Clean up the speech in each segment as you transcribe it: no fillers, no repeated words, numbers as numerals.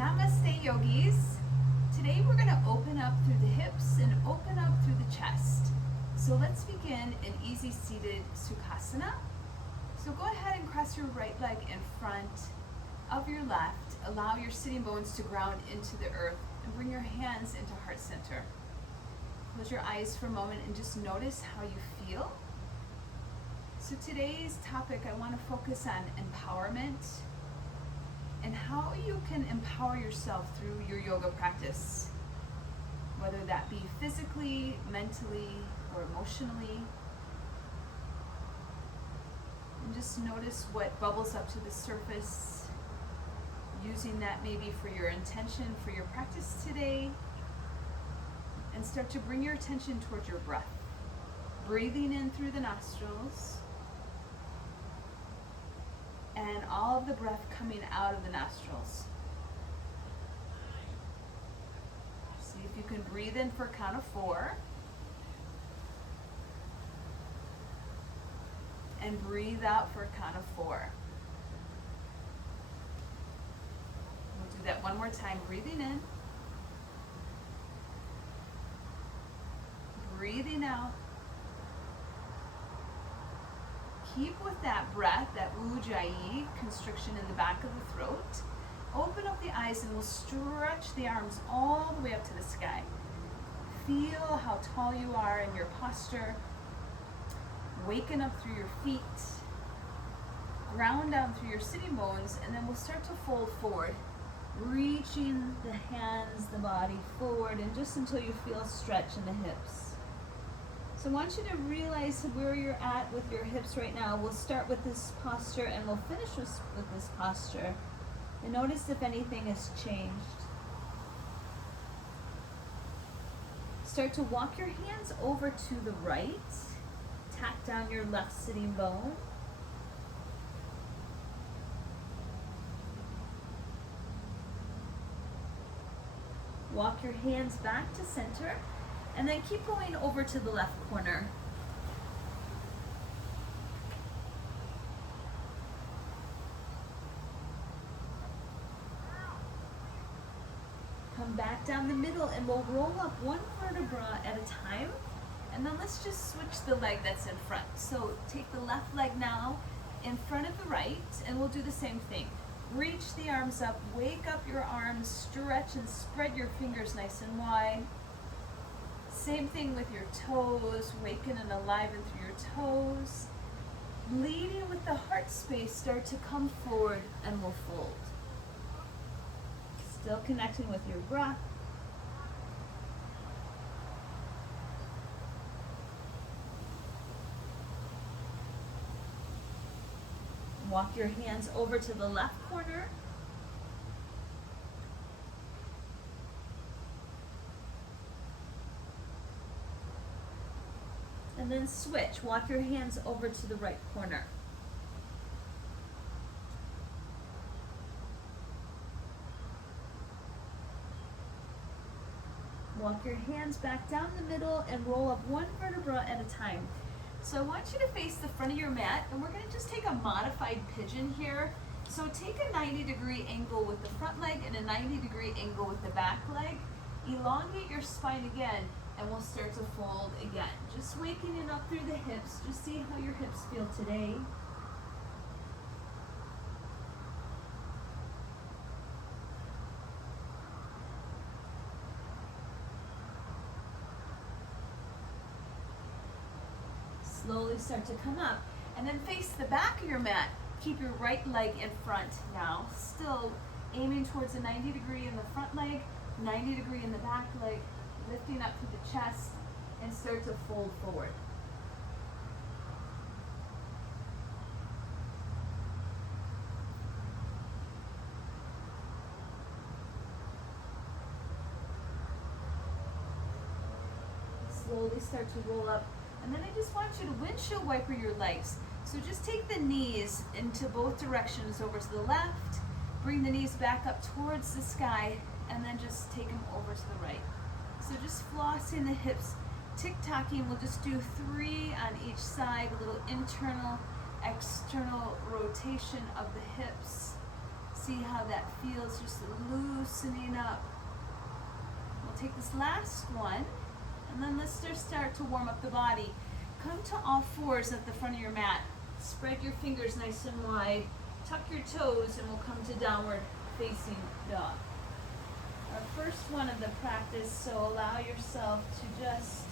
Namaste yogis. Today we're going to open up through the hips and open up through the chest. So let's begin in easy seated Sukhasana. So go ahead and cross your right leg in front of your left. Allow your sitting bones to ground into the earth and bring your hands into heart center. Close your eyes for a moment and just notice how you feel. So today's topic, I want to focus on empowerment and how you can empower yourself through your yoga practice, whether that be physically, mentally, or emotionally. And just notice what bubbles up to the surface, using that maybe for your intention for your practice today, and start to bring your attention towards your breath. Breathing in through the nostrils, and all of the breath coming out of the nostrils. See if you can breathe in for a count of 4. And breathe out for a count of 4. We'll do that one more time. Breathing in. Breathing out. Keep with that breath, that ujjayi, constriction in the back of the throat. Open up the eyes and we'll stretch the arms all the way up to the sky. Feel how tall you are in your posture. Waken up through your feet. Ground down through your sitting bones, and then we'll start to fold forward. Reaching the hands, the body forward, and just until you feel a stretch in the hips. So I want you to realize where you're at with your hips right now. We'll start with this posture and we'll finish with this posture. And notice if anything has changed. Start to walk your hands over to the right. Tap down your left sitting bone. Walk your hands back to center. And then keep going over to the left corner. Come back down the middle and we'll roll up one vertebra at a time. And then let's just switch the leg that's in front. So take the left leg now in front of the right, and we'll do the same thing. Reach the arms up, wake up your arms, stretch and spread your fingers nice and wide. Same thing with your toes, waken and aliven through your toes. Leading with the heart space, start to come forward and we'll fold. Still connecting with your breath. Walk your hands over to the left corner. And then switch. Walk your hands over to the right corner. Walk your hands back down the middle and roll up one vertebra at a time. So I want you to face the front of your mat, and we're going to just take a modified pigeon here. So take a 90-degree angle with the front leg and a 90-degree angle with the back leg. Elongate your spine again. And we'll start to fold again. Just waking it up through the hips. Just see how your hips feel today. Slowly start to come up. And then face the back of your mat. Keep your right leg in front now. Still aiming towards a 90-degree in the front leg, 90-degree in the back leg. Lifting up through the chest and start to fold forward. Slowly start to roll up. And then I just want you to windshield wiper your legs. So just take the knees into both directions, over to the left, bring the knees back up towards the sky, and then just take them over to the right. So just flossing the hips, tick-tocking. We'll just do 3 on each side, a little internal, external rotation of the hips. See see how that feels, just loosening up. We'll take this last one, and then let's just start to warm up the body. Come to all fours at the front of your mat. Spread your fingers nice and wide. Tuck your toes, and we'll come to downward facing dog. Our first one of the practice, so allow yourself to just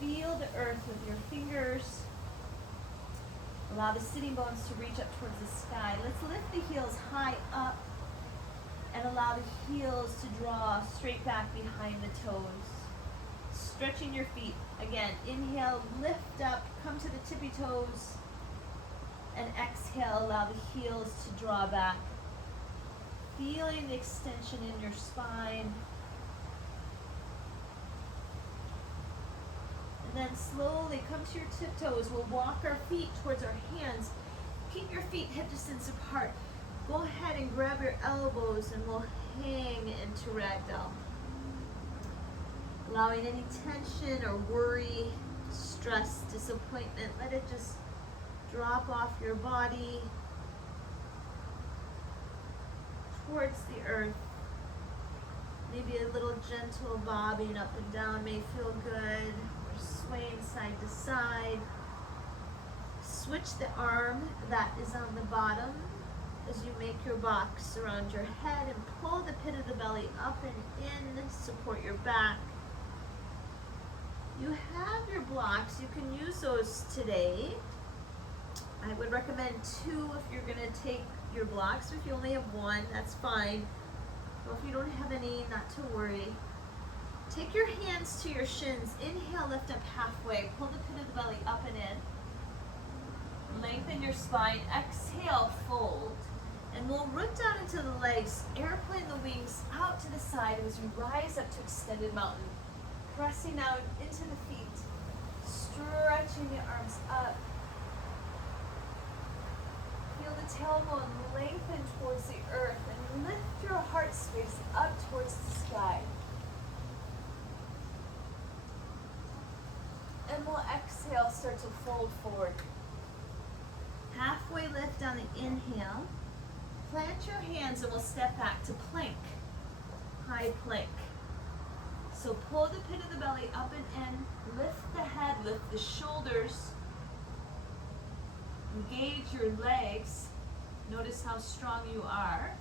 feel the earth with your fingers. Allow the sitting bones to reach up towards the sky. Let's lift the heels high up and allow the heels to draw straight back behind the toes. Stretching your feet. Again, inhale, lift up, come to the tippy toes, and exhale, allow the heels to draw back. Feeling the extension in your spine. And then slowly come to your tiptoes. We'll walk our feet towards our hands. Keep your feet hip distance apart. Go ahead and grab your elbows and we'll hang into ragdoll. Allowing any tension or worry, stress, disappointment, let it just drop off your body towards the earth. Maybe a little gentle bobbing up and down may feel good. Or swaying side to side. Switch the arm that is on the bottom as you make your box around your head and pull the pit of the belly up and in. Support your back. You have your blocks. You can use those today. I would recommend 2 if you're going to take your blocks. If you only have 1, that's fine. Well, if you don't have any, not to worry. Take your hands to your shins. Inhale, lift up halfway. Pull the pit of the belly up and in. Lengthen your spine. Exhale, fold. And we'll root down into the legs. Airplane the wings out to the side as we rise up to extended mountain. Pressing out into the feet. Stretching the arms up. Feel the tailbone lengthen towards the earth and lift your heart space up towards the sky. And we'll exhale, start to fold forward. Halfway lift on the inhale. Plant your hands and we'll step back to plank. High plank. So pull the pit of the belly up and in. Lift the head, lift the shoulders. Engage your legs. Notice how strong you are.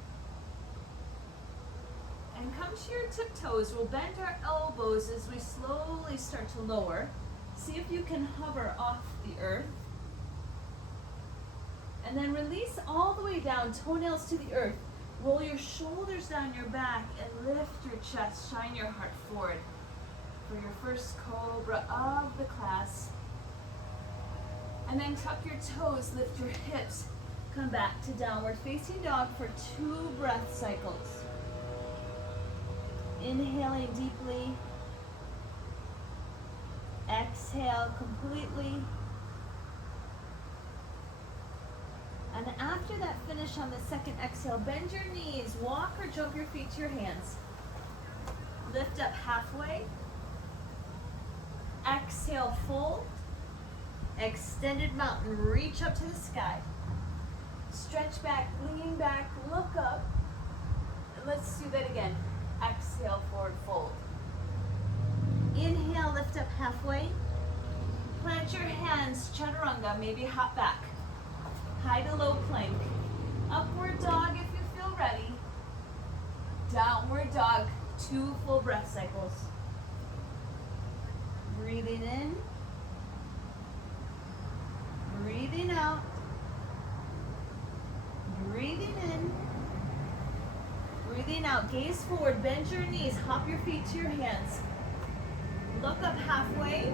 And come to your tiptoes. We'll bend our elbows as we slowly start to lower. See if you can hover off the earth. And then release all the way down, toenails to the earth. Roll your shoulders down your back and lift your chest. Shine your heart forward for your first cobra of the class. And then tuck your toes, lift your hips. Come back to downward facing dog for 2 breath cycles. Inhaling deeply. Exhale completely. And after that finish on the second exhale, bend your knees, walk or jump your feet to your hands. Lift up halfway. Exhale, fold. Extended mountain, reach up to the sky. Stretch back, lean back, look up. And let's do that again. Exhale, forward fold. Inhale, lift up halfway. Plant your hands, chaturanga, maybe hop back. High to low plank. Upward dog if you feel ready. Downward dog, 2 full breath cycles. Breathing in. Breathing out. Breathing in. Breathing out. Gaze forward. Bend your knees. Hop your feet to your hands. Look up halfway.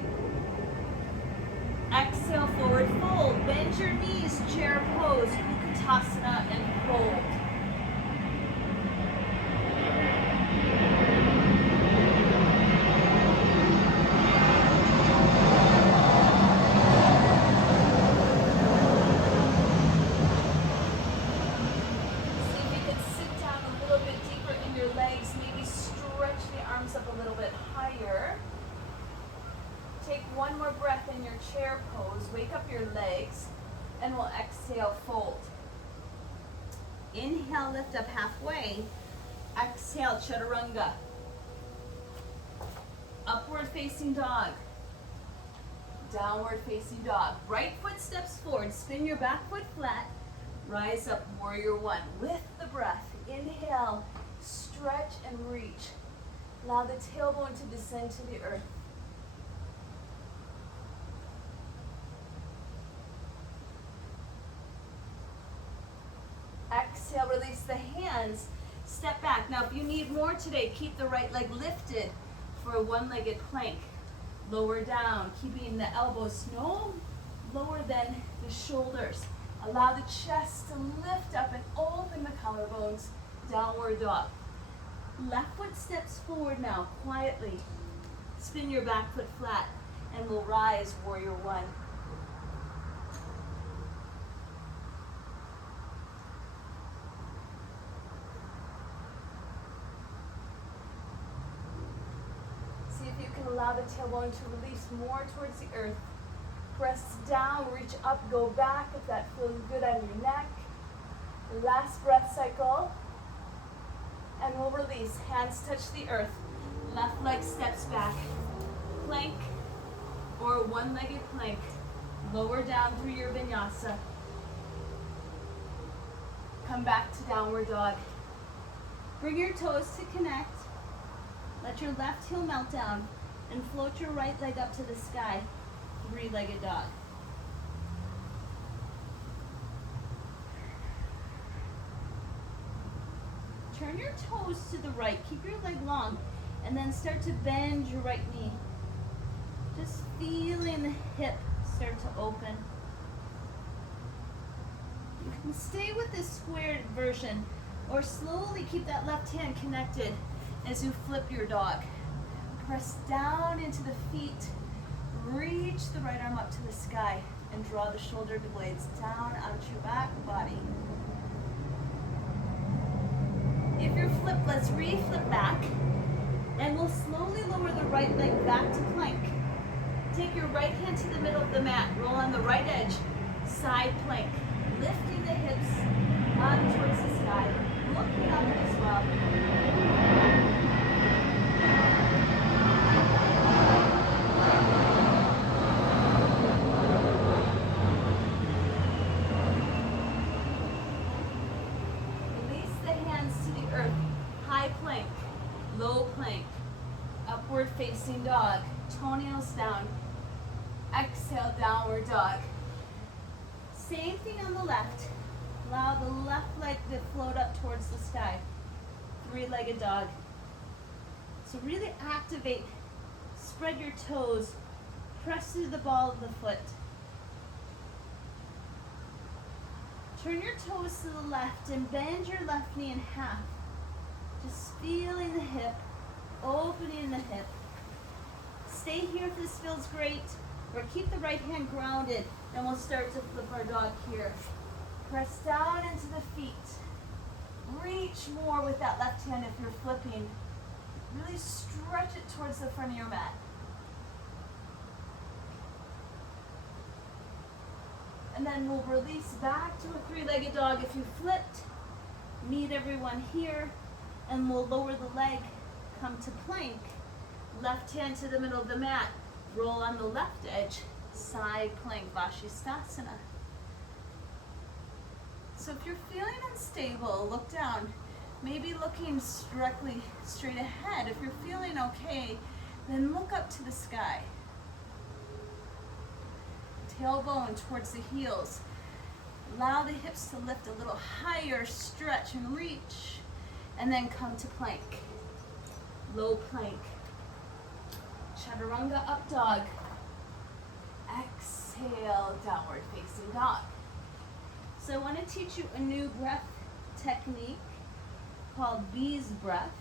Exhale, forward fold. Bend your knees. Chair pose. Utkatasana and hold. One more breath in your chair pose. Wake up your legs and we'll exhale, fold. Inhale, lift up halfway. Exhale, chaturanga. Upward facing dog. Downward facing dog. Right foot steps forward. Spin your back foot flat. Rise up, warrior one. With the breath. Inhale, stretch and reach. Allow the tailbone to descend to the earth. Exhale, release the hands. Step back. Now, if you need more today, keep the right leg lifted for a one-legged plank. Lower down, keeping the elbows no lower than the shoulders. Allow the chest to lift up and open the collarbones. Downward dog. Left foot steps forward now, quietly. Spin your back foot flat, and we'll rise, warrior one. See if you can allow the tailbone to release more towards the earth. Press down, reach up, go back if that feels good on your neck. Last breath cycle. And we'll release. Hands touch the earth. Left leg steps back. Plank or one-legged plank. Lower down through your vinyasa. Come back to downward dog. Bring your toes to connect. Let your left heel melt down and float your right leg up to the sky. Three-legged dog. Turn your toes to the right. Keep your leg long and then start to bend your right knee. Just feeling the hip start to open. You can stay with this squared version or slowly keep that left hand connected as you flip your dog. Press down into the feet. Reach the right arm up to the sky and draw the shoulder blades down onto your back body. If you're flipped, let's re-flip back, and we'll slowly lower the right leg back to plank. Take your right hand to the middle of the mat, roll on the right edge, side plank, lifting the hips up towards the sky, looking up as well. Plank, low plank, upward facing dog, toenails down. Exhale, downward dog. Same thing on the left. Allow the left leg to float up towards the sky. Three-legged dog. So really activate, spread your toes, press through the ball of the foot. Turn your toes to the left and bend your left knee in half. Just feeling the hip, opening the hip. Stay here if this feels great, or keep the right hand grounded, and we'll start to flip our dog here. Press down into the feet. Reach more with that left hand if you're flipping. Really stretch it towards the front of your mat. And then we'll release back to a three-legged dog if you flipped. Meet everyone here. And we'll lower the leg, come to plank. Left hand to the middle of the mat. Roll on the left edge. Side plank, Vashisthasana. So if you're feeling unstable, look down. Maybe looking directly straight ahead. If you're feeling okay, then look up to the sky. Tailbone towards the heels. Allow the hips to lift a little higher, stretch and reach. And then come to plank. Low plank. Chaturanga up dog. Exhale, downward facing dog. So I want to teach you a new breath technique called bee's breath.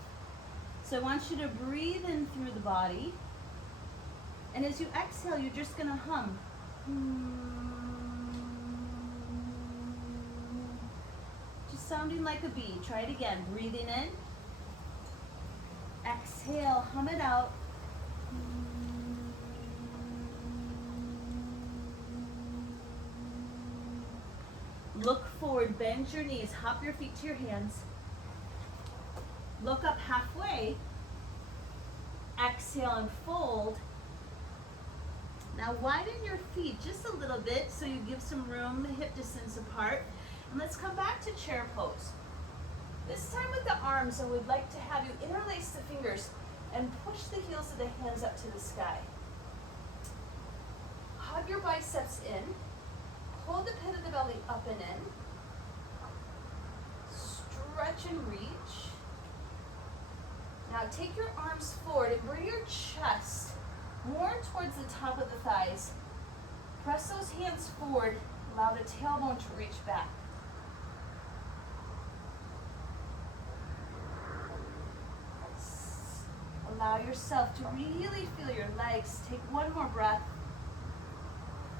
So I want you to breathe in through the body. And as you exhale, you're just going to hum. Just sounding like a bee. Try it again. Breathing in. Exhale, hum it out. Look forward, bend your knees, hop your feet to your hands. Look up halfway. Exhale and fold. Now widen your feet just a little bit so you give some room, hip distance apart. And let's come back to chair pose. This time with the arms, I would like to have you interlace the fingers and push the heels of the hands up to the sky. Hug your biceps in. Hold the pit of the belly up and in. Stretch and reach. Now take your arms forward and bring your chest more towards the top of the thighs. Press those hands forward. Allow the tailbone to reach back. Allow yourself to really feel your legs. Take one more breath.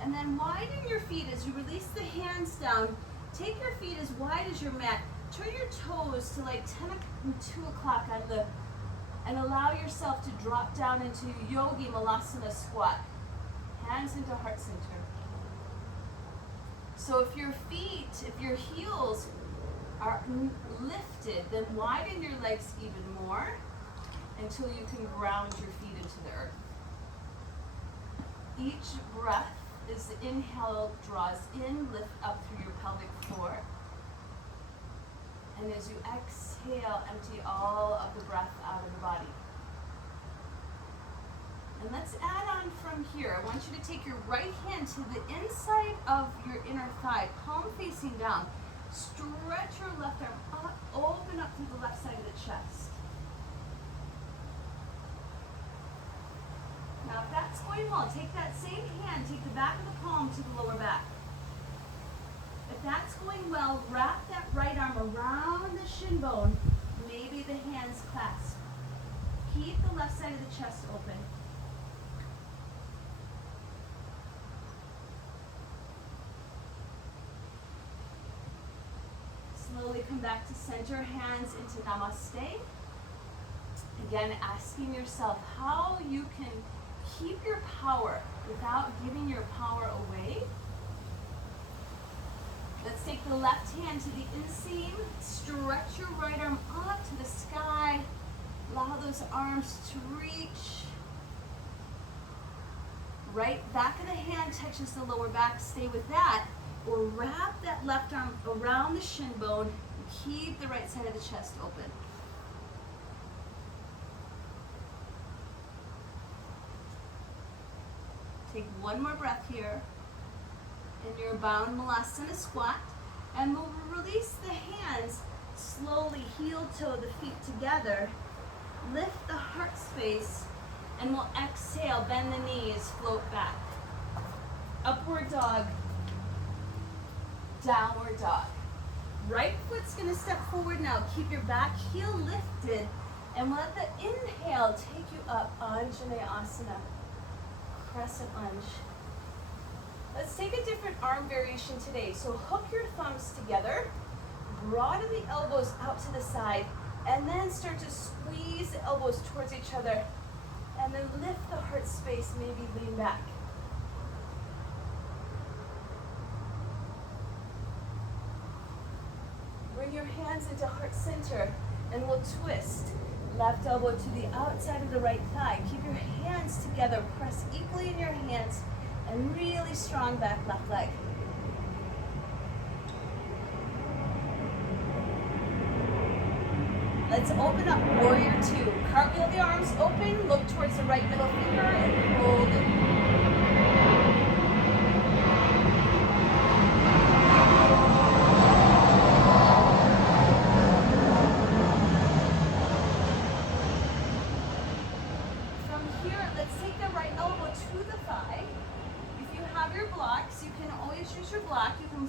And then widen your feet as you release the hands down. Take your feet as wide as your mat. Turn your toes to like 10 and 2 o'clock on the, and allow yourself to drop down into Yogi Malasana squat. Hands into heart center. So if your feet, if your heels are lifted, then widen your legs even more until you can ground your feet into the earth. Each breath as the inhale draws in, lift up through your pelvic floor. And as you exhale, empty all of the breath out of the body. And let's add on from here. I want you to take your right hand to the inside of your inner thigh, palm facing down. Stretch your left arm up, open up through the left side of the chest. Now if that's going well, take that same hand, take the back of the palm to the lower back. If that's going well, wrap that right arm around the shin bone, maybe the hands clasp. Keep the left side of the chest open. Slowly come back to center, hands into Namaste. Again, asking yourself how you can keep your power without giving your power away. Let's take the left hand to the inseam. Stretch your right arm up to the sky. Allow those arms to reach. Right back of the hand touches the lower back. Stay with that. Or wrap that left arm around the shin bone and keep the right side of the chest open. Take one more breath here in your bound Malasana squat, and we'll release the hands slowly, heel toe the feet together, lift the heart space, and we'll exhale, bend the knees, float back. Upward dog, downward dog. Right foot's gonna step forward now. Keep your back heel lifted, and let the inhale take you up, Anjaneyasana. Crescent lunge. Let's take a different arm variation today. So hook your thumbs together, broaden the elbows out to the side, and then start to squeeze the elbows towards each other. And then lift the heart space, maybe lean back. Bring your hands into heart center, and we'll twist. Left elbow to the outside of the right thigh. Keep your hands together. Press equally in your hands and really strong back left leg. Let's open up warrior two. Cartwheel the arms open. Look towards the right middle finger and hold it.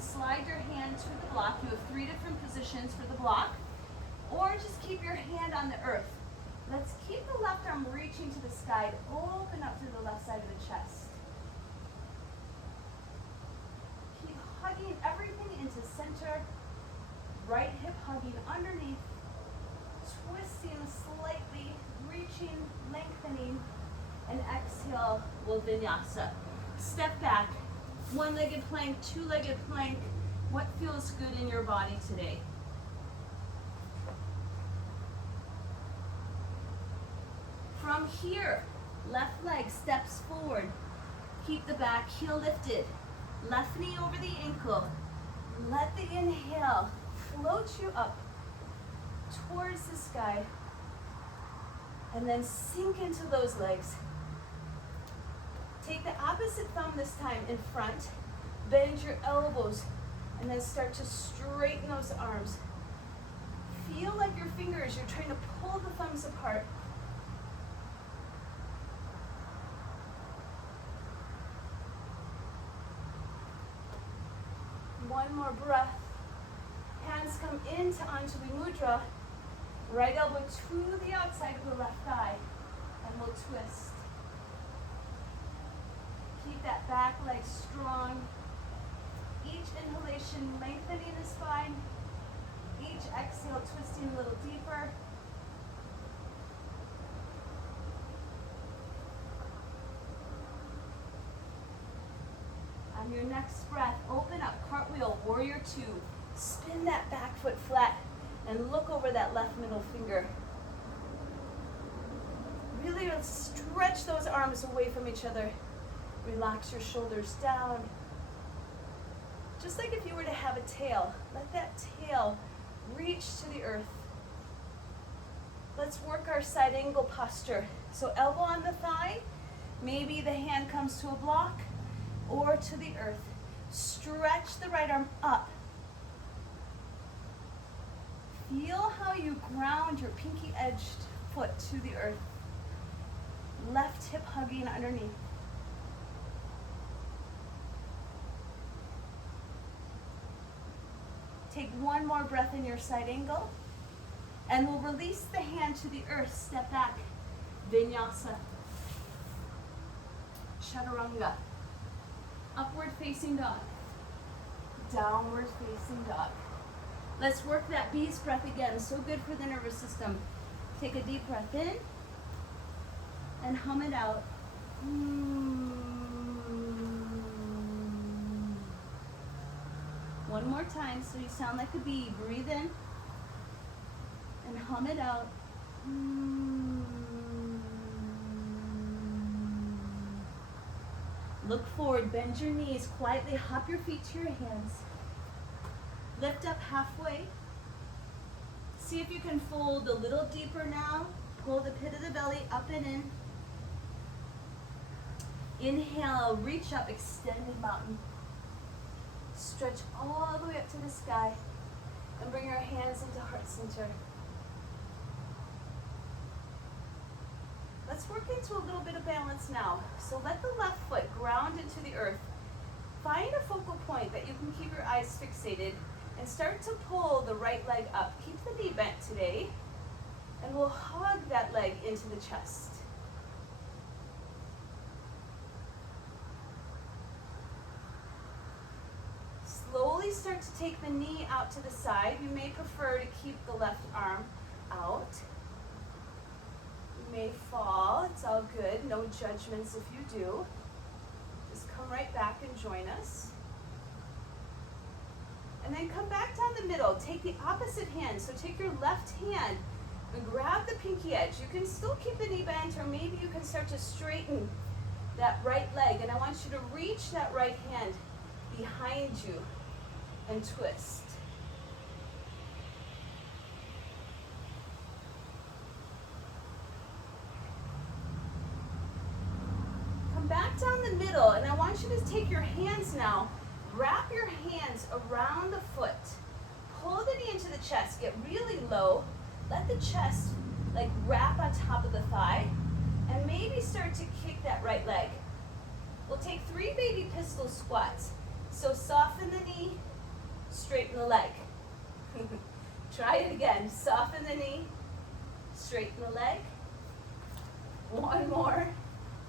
Slide your hand to the block. You have 3 different positions for the block. Or just keep your hand on the earth. Let's keep the left arm reaching to the sky to open up through the left side of the chest. Keep hugging everything into center. Right hip hugging underneath. Twisting slightly, reaching, lengthening. And exhale, we'll vinyasa. Step back. One-legged plank, two-legged plank, What feels good in your body today? From here, left leg steps forward. Keep the back heel lifted. Left knee over the ankle. Let the inhale float you up towards the sky. And then sink into those legs. Take the opposite thumb this time in front. Bend your elbows. And then start to straighten those arms. Feel like your fingers, you're trying to pull the thumbs apart. One more breath. Hands come into Anjali Mudra. Right elbow to the outside of the left thigh. And we'll twist. Keep that back leg strong. Each inhalation lengthening the spine. Each exhale twisting a little deeper. On your next breath, open up, cartwheel, warrior two. Spin that back foot flat and look over that left middle finger. Really stretch those arms away from each other. Relax your shoulders down. Just like if you were to have a tail, let that tail reach to the earth. Let's work our side angle posture. So elbow on the thigh, maybe the hand comes to a block or to the earth. Stretch the right arm up. Feel how you ground your pinky edged foot to the earth. Left hip hugging underneath. Take one more breath in your side angle. And we'll release the hand to the earth. Step back. Vinyasa. Chaturanga. Upward facing dog. Downward facing dog. Let's work that bee's breath again. So good for the nervous system. Take a deep breath in. And hum it out. One more time so you sound like a bee. Breathe in. And hum it out. Look forward, bend your knees, quietly hop your feet to your hands. Lift up halfway. See if you can fold a little deeper now. Pull the pit of the belly up and in. Inhale, reach up, extended mountain. Stretch all the way up to the sky. And bring your hands into heart center. Let's work into a little bit of balance now. So let the left foot ground into the earth. Find a focal point that you can keep your eyes fixated and start to pull the right leg up. Keep the knee bent today, and we'll hug that leg into the chest. Slowly start to take the knee out to the side. You may prefer to keep the left arm out. You may fall, it's all good, no judgments if you do. Just come right back and join us. And then come back down the middle. Take the opposite hand. So take your left hand and grab the pinky edge. You can still keep the knee bent, or maybe you can start to straighten that right leg. And I want you to reach that right hand behind you and twist. Come back down the middle, and I want you to take your hands now. Wrap your hands around the foot. Pull the knee into the chest. Get really low. Let the chest like wrap on top of the thigh. And maybe start to kick that right leg. We'll take 3 baby pistol squats. So soften the knee, straighten the leg. Try it again. Soften the knee, straighten the leg. One more.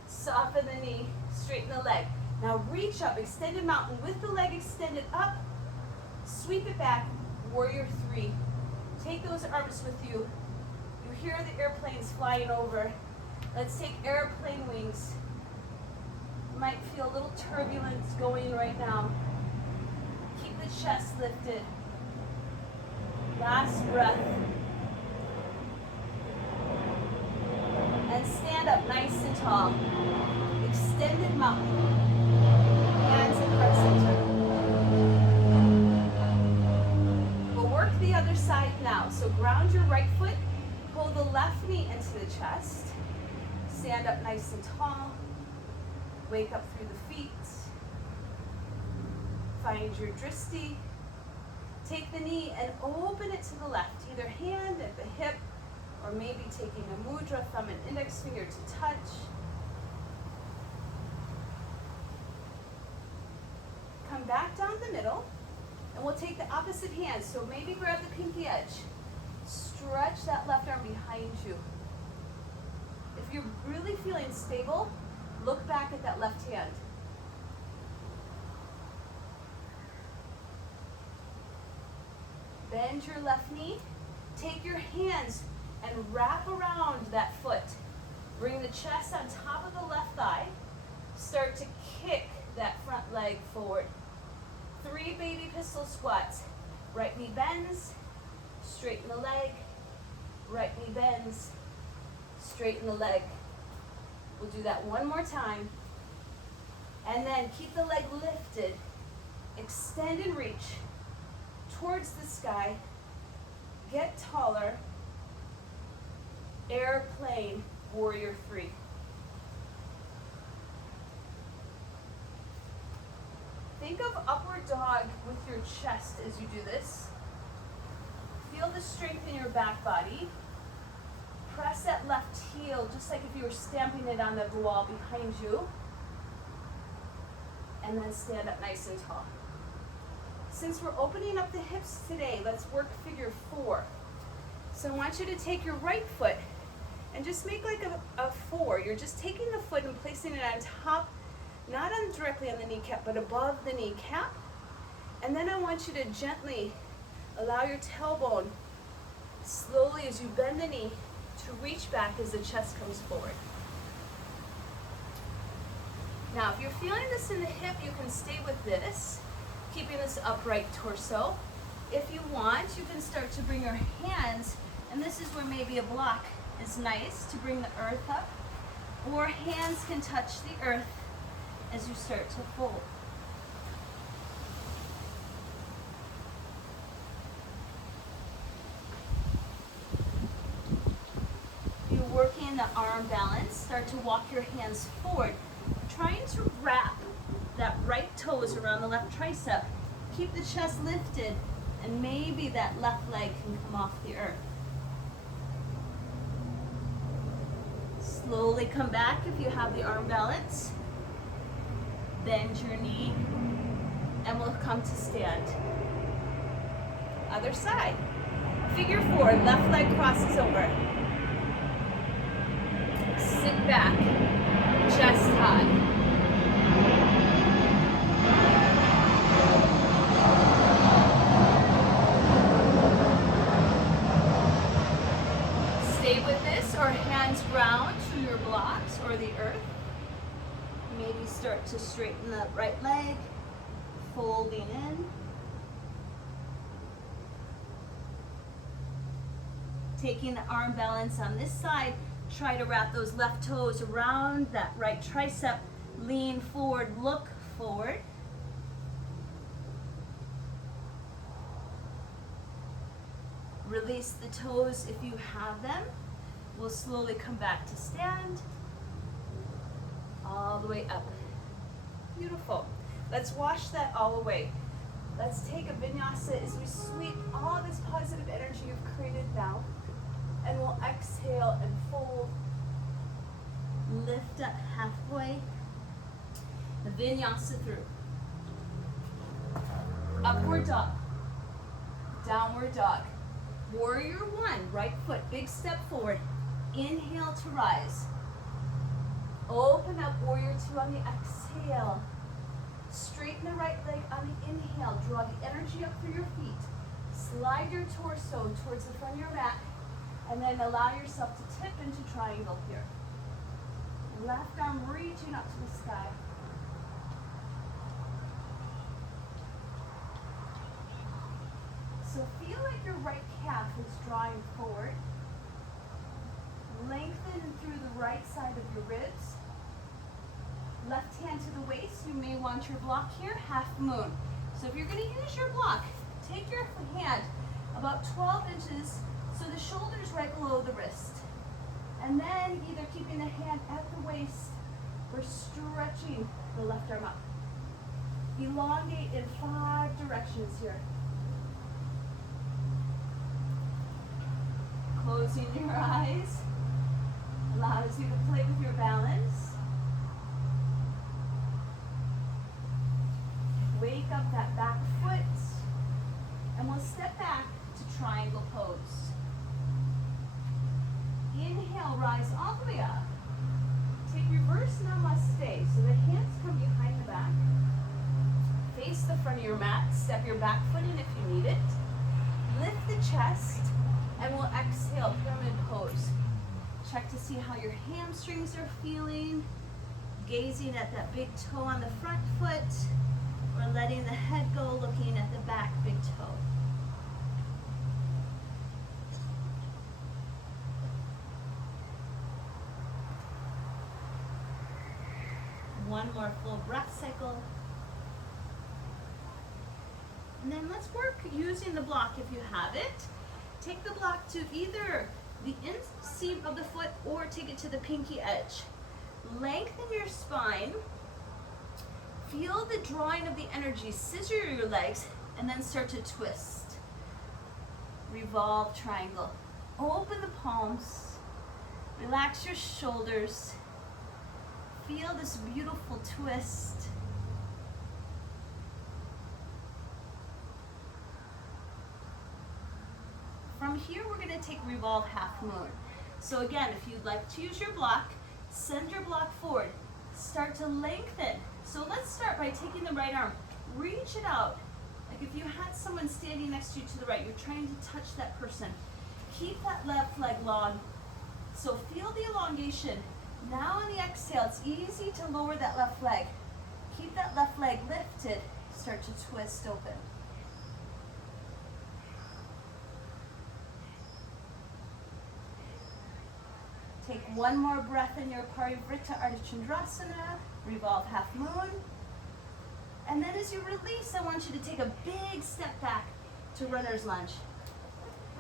Soften the knee, straighten the leg. Now reach up, extended mountain with the leg extended up. Sweep it back, warrior 3. Take those arms with you. You hear the airplanes flying over. Let's take airplane wings. You might feel a little turbulence going right now. Keep the chest lifted. Last breath. And stand up nice and tall. Extended mountain. Hands at heart center. We'll work the other side now. So ground your right foot. Pull the left knee into the chest. Stand up nice and tall. Wake up through the feet. Find your dristi. Take the knee and open it to the left. Either hand at the hip, or maybe taking a mudra, thumb and index finger to touch. Come back down the middle, and we'll take the opposite hand. So maybe grab the pinky edge. Stretch that left arm behind you. If you're really feeling stable, look back at that left hand. Bend your left knee. Take your hands and wrap around that foot. Bring the chest on top of the left thigh. Start to kick that front leg forward. 3 baby pistol squats. Right knee bends, straighten the leg. Right knee bends, straighten the leg. We'll do that one more time. And then keep the leg lifted. Extend and reach towards the sky. Get taller. Airplane, warrior 3. Think of upward dog with your chest as you do this. Feel the strength in your back body. Press that left heel just like if you were stamping it on the wall behind you. And then stand up nice and tall. Since we're opening up the hips today, let's work figure 4. So I want you to take your right foot and just make like a 4. You're just taking the foot and placing it on top, not directly on the kneecap, but above the kneecap. And then I want you to gently allow your tailbone, slowly as you bend the knee, to reach back as the chest comes forward. Now, if you're feeling this in the hip, you can stay with this, keeping this upright torso. If you want, you can start to bring your hands, and this is where maybe a block is nice to bring the earth up, or hands can touch the earth as you start to fold. You're working the arm balance. Start to walk your hands forward, trying to wrap that right toes around the left tricep. Keep the chest lifted, and maybe that left leg can come off the earth. Slowly come back if you have the arm balance. Bend your knee, and we'll come to stand. Other side. Figure 4, left leg crosses over. Sit back, chest high. Stay with this, or hands ground to your blocks or the earth. Maybe start to straighten the right leg, folding in. Taking the arm balance on this side, try to wrap those left toes around that right tricep. Lean forward, look forward. Release the toes if you have them. We'll slowly come back to stand. All the way up. Beautiful. Let's wash that all away. Let's take a vinyasa as we sweep all this positive energy you've created now. And we'll exhale and fold. Lift up halfway. The vinyasa through. Upward dog. Downward dog. Warrior 1, right foot, big step forward. Inhale to rise. Open up, warrior 2 on the exhale. Straighten the right leg on the inhale. Draw the energy up through your feet. Slide your torso towards the front of your mat. And then allow yourself to tip into triangle here. Left arm reaching up to the sky. So feel like your right calf is drawing forward. Lengthen through the right side of your ribs. Left hand to the waist. You may want your block here, half moon. So if you're going to use your block, take your hand about 12 inches so the shoulder's right below the wrist. And then either keeping the hand at the waist or stretching the left arm up. Elongate in 5 directions here. Closing your eyes allows you to play with your balance. Wake up that back foot, and we'll step back to triangle pose. Inhale, rise all the way up. Take reverse namaste, so the hands come behind the back. Face the front of your mat, step your back foot in if you need it. Lift the chest, and we'll exhale, pyramid pose. Check to see how your hamstrings are feeling. Gazing at that big toe on the front foot, or letting the head go, looking at the back big toe. One more full breath cycle. And then let's work using the block if you have it. Take the block to either the inseam of the foot or take it to the pinky edge. Lengthen your spine. Feel the drawing of the energy. Scissor your legs and then start to twist. Revolve triangle. Open the palms. Relax your shoulders. Feel this beautiful twist. From here, we're going to take revolve half moon. So again, if you'd like to use your block, send your block forward. Start to lengthen. So let's start by taking the right arm. Reach it out. Like if you had someone standing next to you to the right, you're trying to touch that person. Keep that left leg long. So feel the elongation. Now on the exhale, it's easy to lower that left leg. Keep that left leg lifted. Start to twist open. Take one more breath in your Parivrtta Ardha Chandrasana, revolve half moon. And then as you release, I want you to take a big step back to runner's lunge.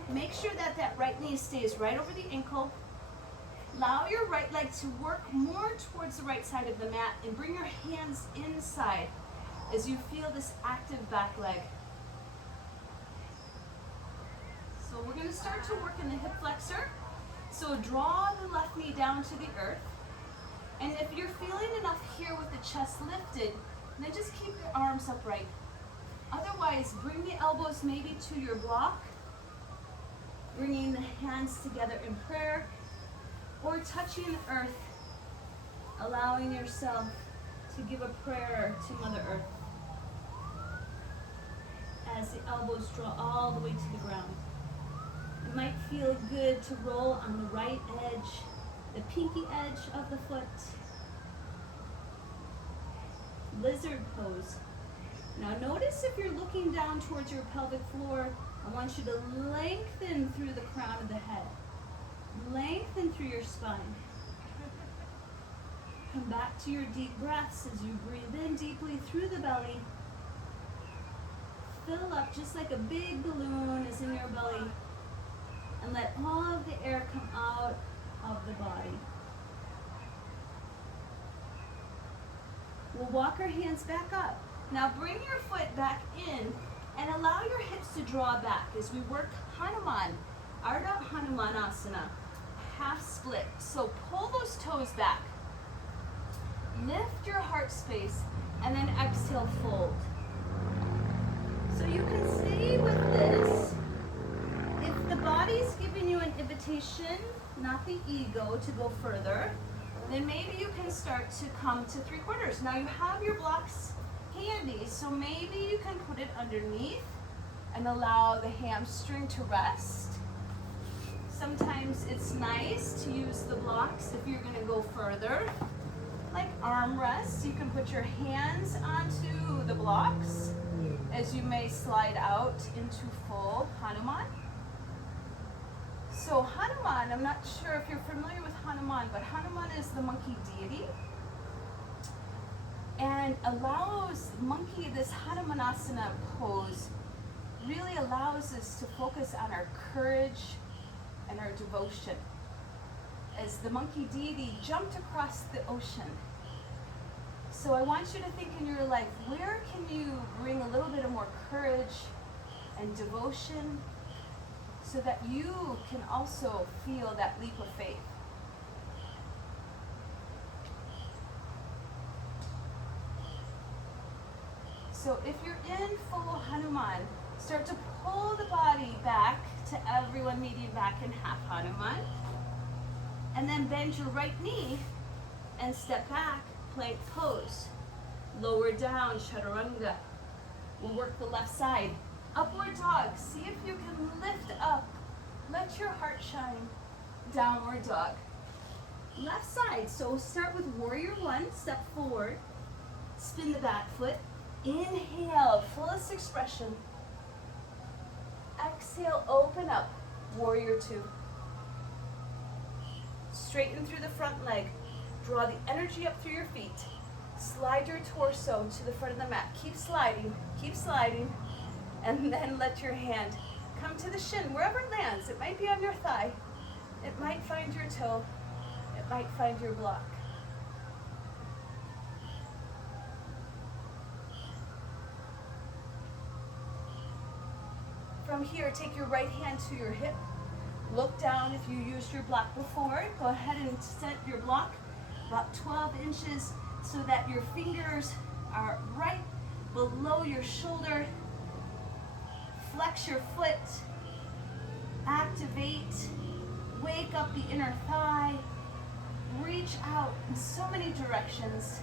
Make sure that that right knee stays right over the ankle. Allow your right leg to work more towards the right side of the mat and bring your hands inside as you feel this active back leg. So we're going to start to work in the hip flexor. So draw the left knee down to the earth. And if you're feeling enough here with the chest lifted, then just keep your arms upright. Otherwise, bring the elbows maybe to your block, bringing the hands together in prayer, or touching the earth, allowing yourself to give a prayer to Mother Earth as the elbows draw all the way to the ground. It might feel good to roll on the right edge, the pinky edge of the foot. Lizard pose. Now notice if you're looking down towards your pelvic floor, I want you to lengthen through the crown of the head. Lengthen through your spine. Come back to your deep breaths as you breathe in deeply through the belly. Fill up just like a big balloon is in your belly. And let all of the air come out of the body. We'll walk our hands back up. Now bring your foot back in and allow your hips to draw back as we work Hanuman, Ardha Hanumanasana, half split. So pull those toes back. Lift your heart space and then exhale, fold. So you can stay with this. If the body's giving you an invitation, not the ego, to go further, then maybe you can start to come to 3/4. Now you have your blocks handy, so maybe you can put it underneath and allow the hamstring to rest. Sometimes it's nice to use the blocks if you're going to go further, like arm rests. You can put your hands onto the blocks as you may slide out into full Hanuman. So Hanuman, I'm not sure if you're familiar with Hanuman, but Hanuman is the monkey deity and allows monkey, this Hanumanasana pose really allows us to focus on our courage and our devotion. As the monkey deity jumped across the ocean. So I want you to think in your life, where can you bring a little bit of more courage and devotion so that you can also feel that leap of faith? So if you're in full Hanuman, start to pull the body back to everyone meeting back in half Hanuman. And then bend your right knee and step back, plank pose. Lower down, chaturanga. We'll work the left side. Upward dog, see if you can lift up. Let your heart shine. Downward dog. Left side, so start with warrior one, step forward. Spin the back foot. Inhale, fullest expression. Exhale, open up, warrior two. Straighten through the front leg. Draw the energy up through your feet. Slide your torso to the front of the mat. Keep sliding, and then let your hand come to the shin, wherever it lands. It might be on your thigh. It might find your toe. It might find your block. From here, take your right hand to your hip. Look down if you used your block before. Go ahead and set your block about 12 inches so that your fingers are right below your shoulder. Flex your foot. Activate. Wake up the inner thigh. Reach out in so many directions.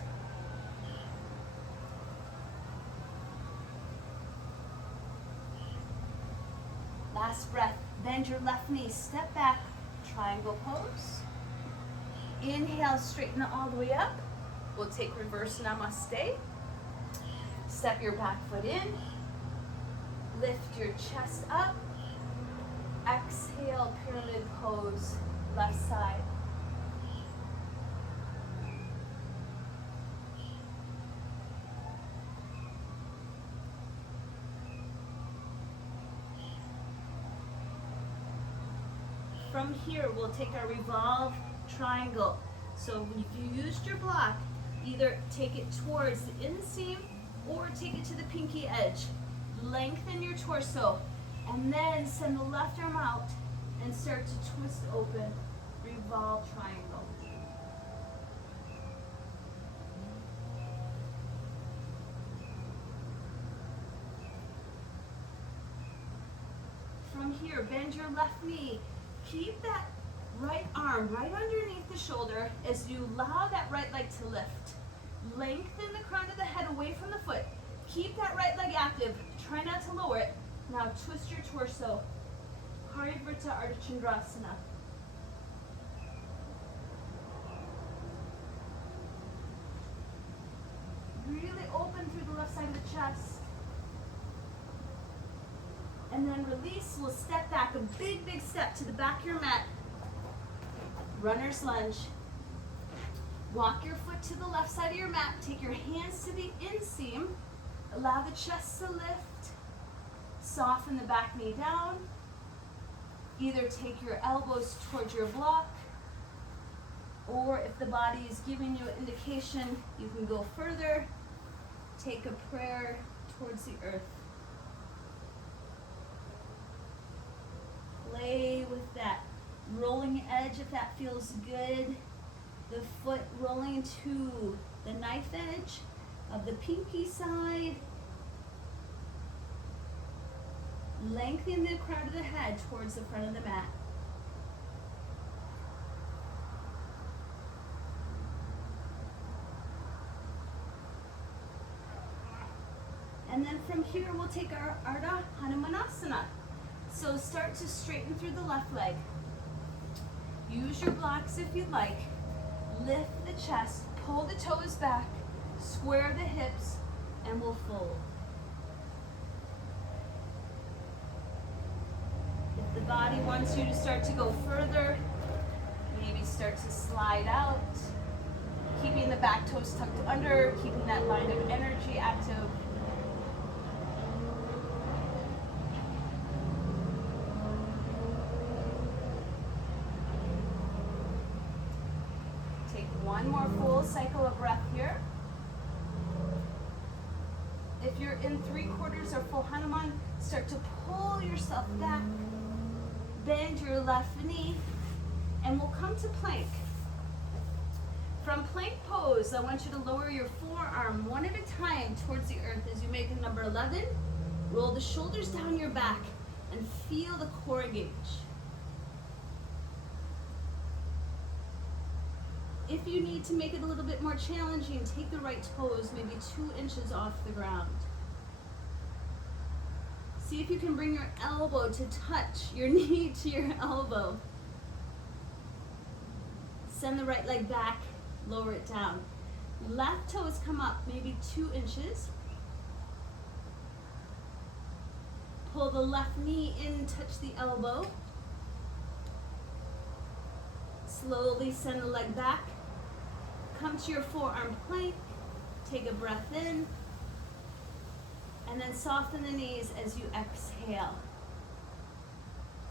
Last breath, bend your left knee, step back, triangle pose. Inhale, straighten all the way up. We'll take reverse namaste. Step your back foot in. Lift your chest up. Exhale, pyramid pose, left side. From here, we'll take our revolve triangle. So if you used your block, either take it towards the inseam or take it to the pinky edge. Lengthen your torso, and then send the left arm out and start to twist open. Revolve triangle. From here, bend your left knee. Keep that right arm right underneath the shoulder as you allow that right leg to lift. Lengthen the crown of the head away from the foot. Keep that right leg active. Try not to lower it. Now twist your torso. Parivrtta Ardha Chandrasana. Really open through the left side of the chest. And then release, we'll step back, a big, big step to the back of your mat. Runner's lunge. Walk your foot to the left side of your mat. Take your hands to the inseam. Allow the chest to lift. Soften the back knee down. Either take your elbows towards your block, or if the body is giving you an indication, you can go further. Take a prayer towards the earth. Play with that rolling edge if that feels good. The foot rolling to the knife edge of the pinky side. Lengthen the crown of the head towards the front of the mat. And then from here, we'll take our Ardha Hanumanasana. So start to straighten through the left leg. Use your blocks if you'd like. Lift the chest, pull the toes back, square the hips, and we'll fold. body wants you to start to go further, maybe start to slide out, keeping the back toes tucked under, keeping that line of energy active. Take one more full cycle of breath here. If you're in 3/4 or full Hanuman, start to pull yourself back, bend your left knee, and we'll come to plank. From plank pose, I want you to lower your forearm one at a time towards the earth as you make a number 11. Roll the shoulders down your back and feel the core engage. If you need to make it a little bit more challenging, take the right toes maybe 2 inches off the ground. See if you can bring your elbow to touch your knee to your elbow. Send the right leg back, lower it down. Left toes come up maybe 2 inches. Pull the left knee in, touch the elbow. Slowly send the leg back. Come to your forearm plank, take a breath in, and then soften the knees as you exhale.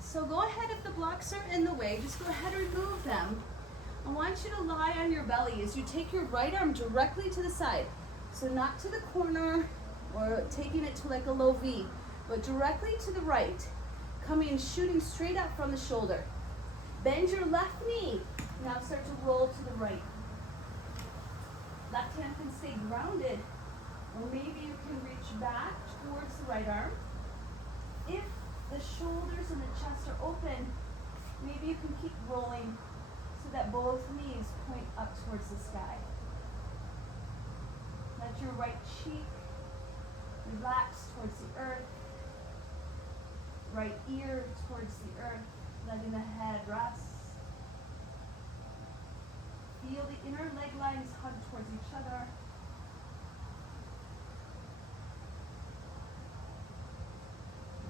So go ahead, if the blocks are in the way, just go ahead and remove them. I want you to lie on your belly as you take your right arm directly to the side. So not to the corner or taking it to like a low V, but directly to the right, coming shooting straight up from the shoulder. Bend your left knee, now start to roll to the right. Left hand can stay grounded, or maybe you can reach back towards the right arm. If the shoulders and the chest are open, maybe you can keep rolling so that both knees point up towards the sky. Let your right cheek relax towards the earth, right ear towards the earth, letting the head rest. Feel the inner leg lines hug towards each other.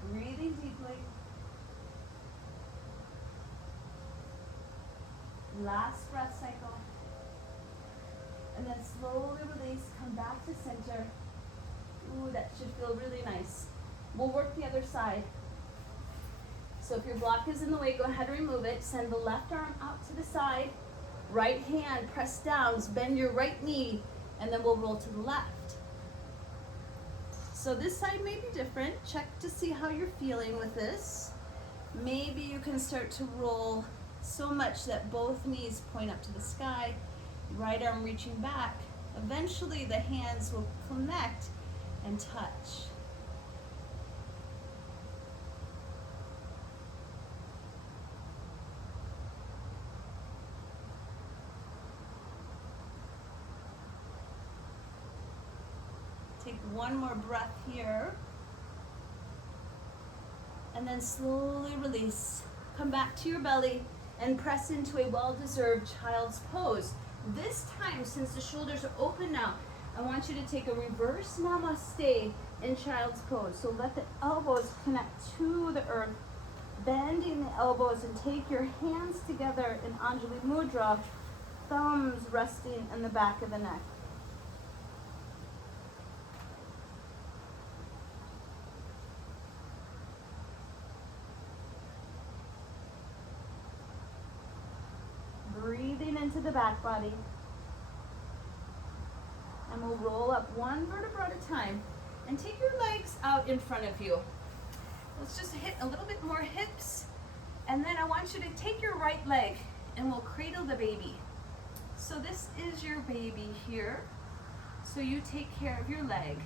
Breathing deeply. Last breath cycle. And then slowly release, come back to center. Ooh, that should feel really nice. We'll work the other side. So if your block is in the way, go ahead and remove it. Send the left arm out to the side. Right hand, press down, bend your right knee, and then we'll roll to the left. So this side may be different. Check to see how you're feeling with this. Maybe you can start to roll so much that both knees point up to the sky, right arm reaching back. Eventually the hands will connect and touch. Take one more breath here. And then slowly release. Come back to your belly and press into a well-deserved child's pose. This time, since the shoulders are open now, I want you to take a reverse namaste in child's pose. So let the elbows connect to the earth, bending the elbows, and take your hands together in Anjali Mudra, thumbs resting in the back of the neck. Breathing into the back body. And we'll roll up one vertebra at a time. And take your legs out in front of you. Let's just hit a little bit more hips. And then I want you to take your right leg and we'll cradle the baby. So this is your baby here. So you take care of your leg.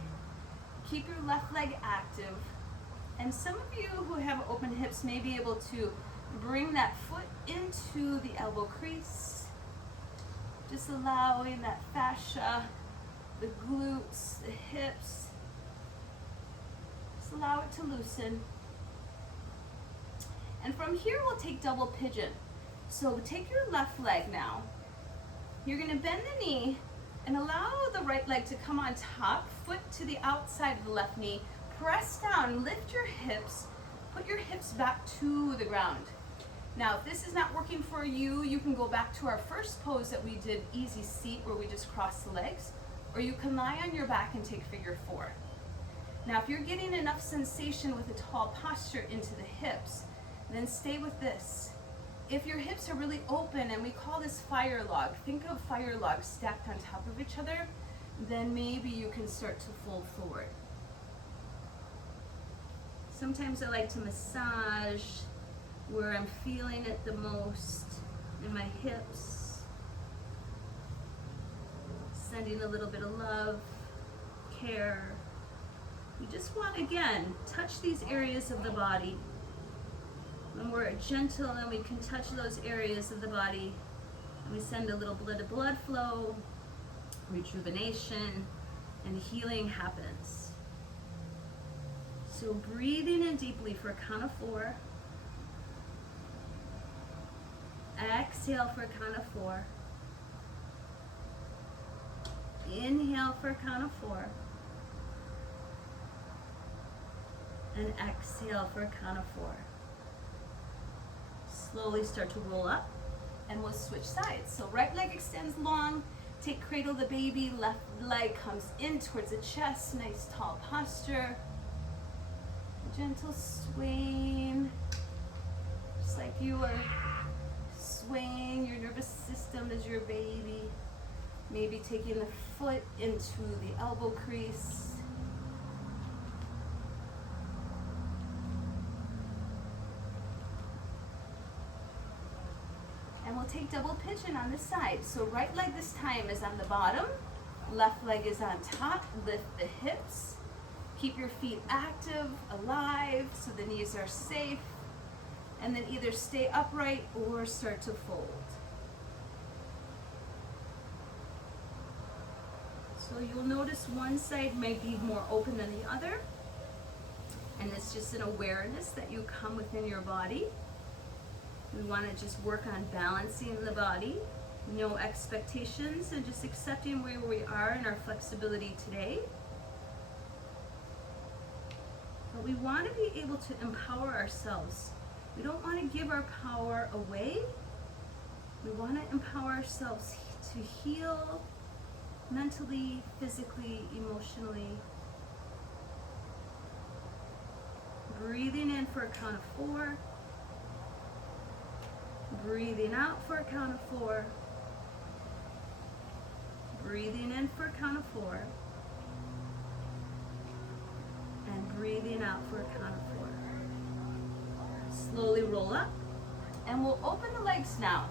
Keep your left leg active. And some of you who have open hips may be able to bring that foot into the elbow crease. Just allowing that fascia, the glutes, the hips. Just allow it to loosen. And from here we'll take double pigeon. So take your left leg now. You're going to bend the knee and allow the right leg to come on top, foot to the outside of the left knee. Press down, lift your hips, put your hips back to the ground. Now, if this is not working for you, you can go back to our first pose that we did, easy seat, where we just cross the legs, or you can lie on your back and take figure 4. Now, if you're getting enough sensation with a tall posture into the hips, then stay with this. If your hips are really open, and we call this fire log, think of fire logs stacked on top of each other, then maybe you can start to fold forward. Sometimes I like to massage where I'm feeling it the most in my hips, sending a little bit of love, care. We just want, again, touch these areas of the body. When we're gentle and we can touch those areas of the body, and we send a little bit of blood flow, rejuvenation, and healing happens. So breathing in deeply for a count of 4. Exhale for a count of 4. Inhale for a count of 4. And exhale for a count of 4. Slowly start to roll up, and we'll switch sides. So right leg extends long, take cradle the baby, left leg comes in towards the chest, nice tall posture. Gentle swaying, just like you are swaying your nervous system as your baby. Maybe taking the foot into the elbow crease. And we'll take double pigeon on this side. So right leg this time is on the bottom, left leg is on top. Lift the hips. Keep your feet active, alive, so the knees are safe. And then either stay upright or start to fold. So you'll notice one side might be more open than the other. And it's just an awareness that you come within your body. We want to just work on balancing the body, no expectations, and just accepting where we are in our flexibility today. But we want to be able to empower ourselves. We don't want to give our power away. We want to empower ourselves to heal mentally, physically, emotionally. Breathing in for a count of 4. Breathing out for a count of 4. Breathing in for a count of 4. And breathing out for a count of 4. Slowly roll up, and we'll open the legs now.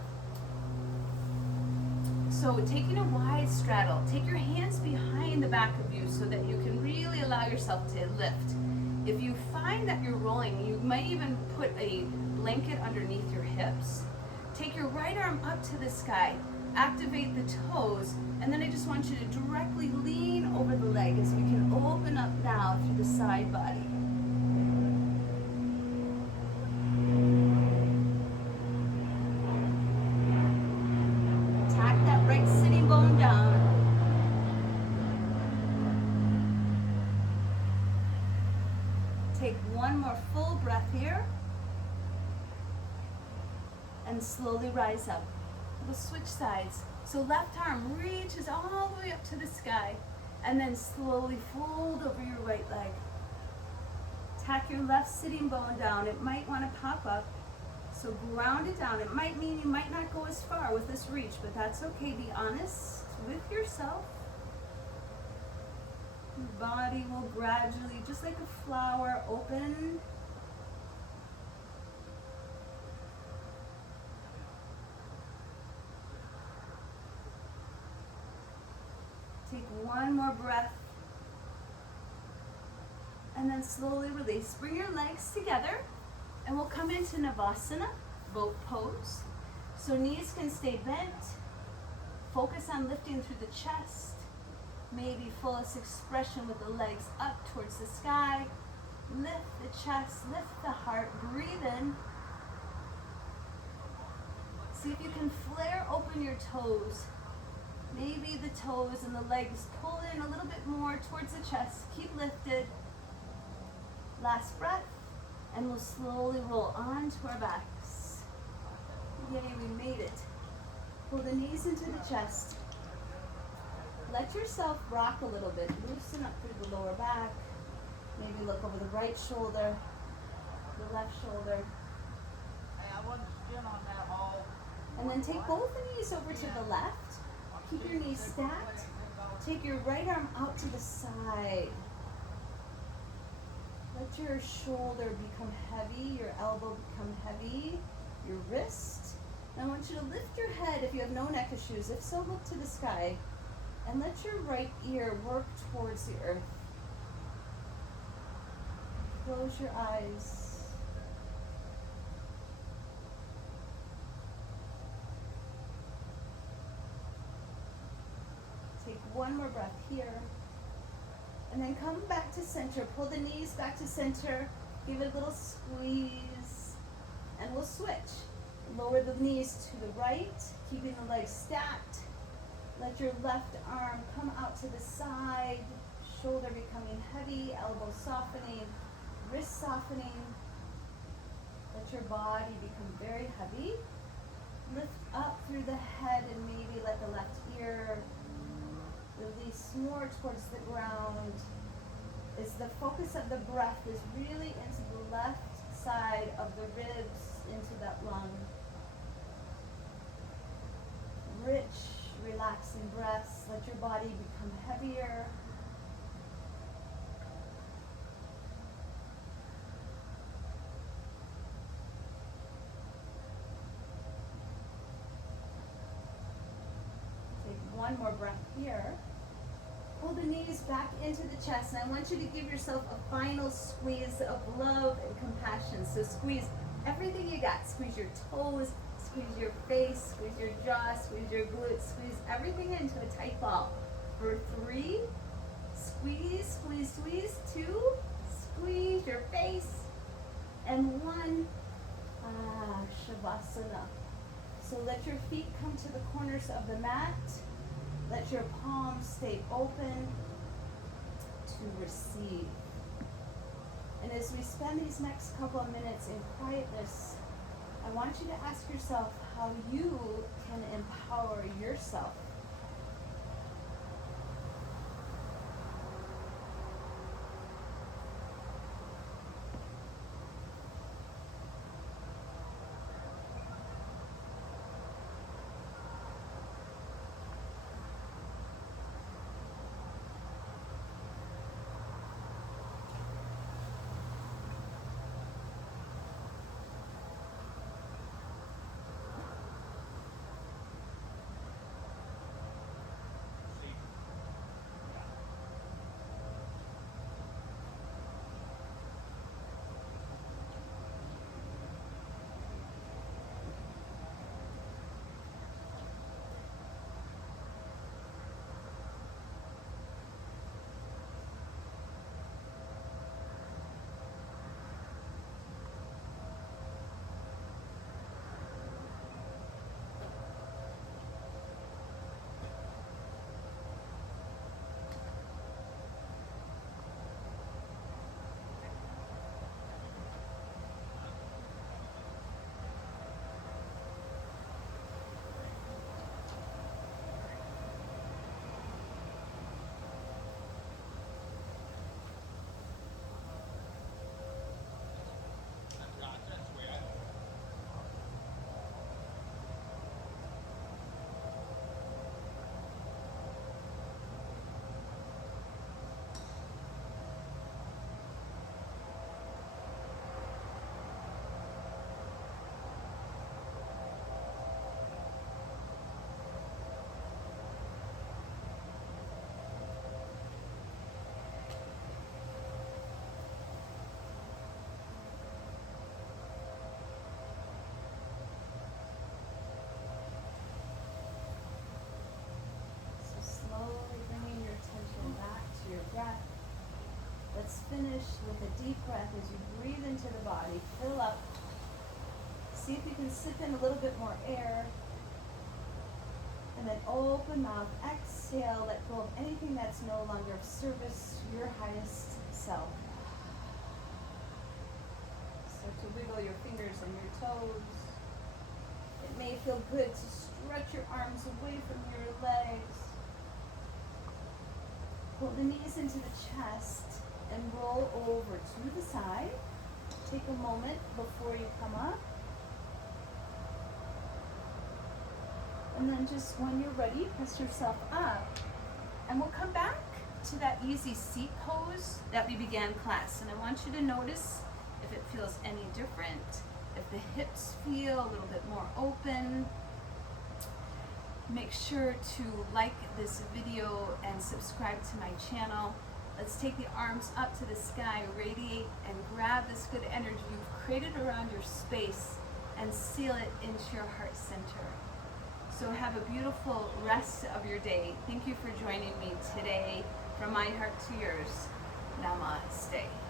So taking a wide straddle, take your hands behind the back of you so that you can really allow yourself to lift. If you find that you're rolling, you might even put a blanket underneath your hips. Take your right arm up to the sky, activate the toes, and then I just want you to directly lean over the leg as we can open up now through the side body. Tack that right sitting bone down. Take one more full breath here. And slowly rise up. We'll switch sides. So left arm reaches all the way up to the sky, and then slowly fold over your right leg. Tack your left sitting bone down. It might want to pop up, so ground it down. It might mean you might not go as far with this reach, but that's okay. Be honest with yourself. Your body will gradually, just like a flower, open. Take one more breath, and then slowly release. Bring your legs together, and we'll come into Navasana, boat pose. So knees can stay bent. Focus on lifting through the chest. Maybe fullest expression with the legs up towards the sky. Lift the chest, lift the heart, breathe in. See if you can flare open your toes. Maybe the toes and the legs pull in a little bit more towards the chest. Keep lifted. Last breath. And we'll slowly roll onto our backs. Yay, we made it. Pull the knees into the chest. Let yourself rock a little bit. Loosen up through the lower back. Maybe look over the right shoulder, the left shoulder. Hey, I wasn't still on that all. And then take both knees over to the left. Keep your knees stacked. Take your right arm out to the side. Let your shoulder become heavy, your elbow become heavy, your wrist. Now I want you to lift your head if you have no neck issues. If so, look to the sky. And let your right ear work towards the earth. Close your eyes. Take one more breath here. And then come back to center. Pull the knees back to center. Give it a little squeeze. And we'll switch. Lower the knees to the right, keeping the legs stacked. Let your left arm come out to the side. Shoulder becoming heavy, elbow softening, wrist softening. Let your body become very heavy. Lift up through the head and maybe let the left ear release more towards the ground. As the focus of the breath is really into the left side of the ribs, into that lung. Rich, relaxing breaths. Let your body become heavier. Take one more breath here. Pull the knees back into the chest, and I want you to give yourself a final squeeze of love and compassion. So squeeze everything you got. Squeeze your toes, squeeze your face, squeeze your jaw, squeeze your glutes, squeeze everything into a tight ball. For 3, squeeze, squeeze, squeeze. 2, squeeze your face. And 1, Shavasana. So let your feet come to the corners of the mat. Let your palms stay open to receive. And as we spend these next couple of minutes in quietness, I want you to ask yourself how you can empower yourself. Breath. Let's finish with a deep breath as you breathe into the body. Fill up. See if you can sip in a little bit more air. And then open mouth. Exhale. Let go of anything that's no longer of service to your highest self. to wiggle your fingers and your toes. It may feel good to stretch your arms away from your legs. Pull the knees into the chest and roll over to the side. Take a moment before you come up. And then just when you're ready, press yourself up. And we'll come back to that easy seat pose that we began class. And I want you to notice if it feels any different, if the hips feel a little bit more open. Make sure to like this video and subscribe to my channel. Let's take the arms up to the sky, radiate, and grab this good energy you've created around your space and seal it into your heart center. So have a beautiful rest of your day. Thank you for joining me today. From my heart to yours, namaste.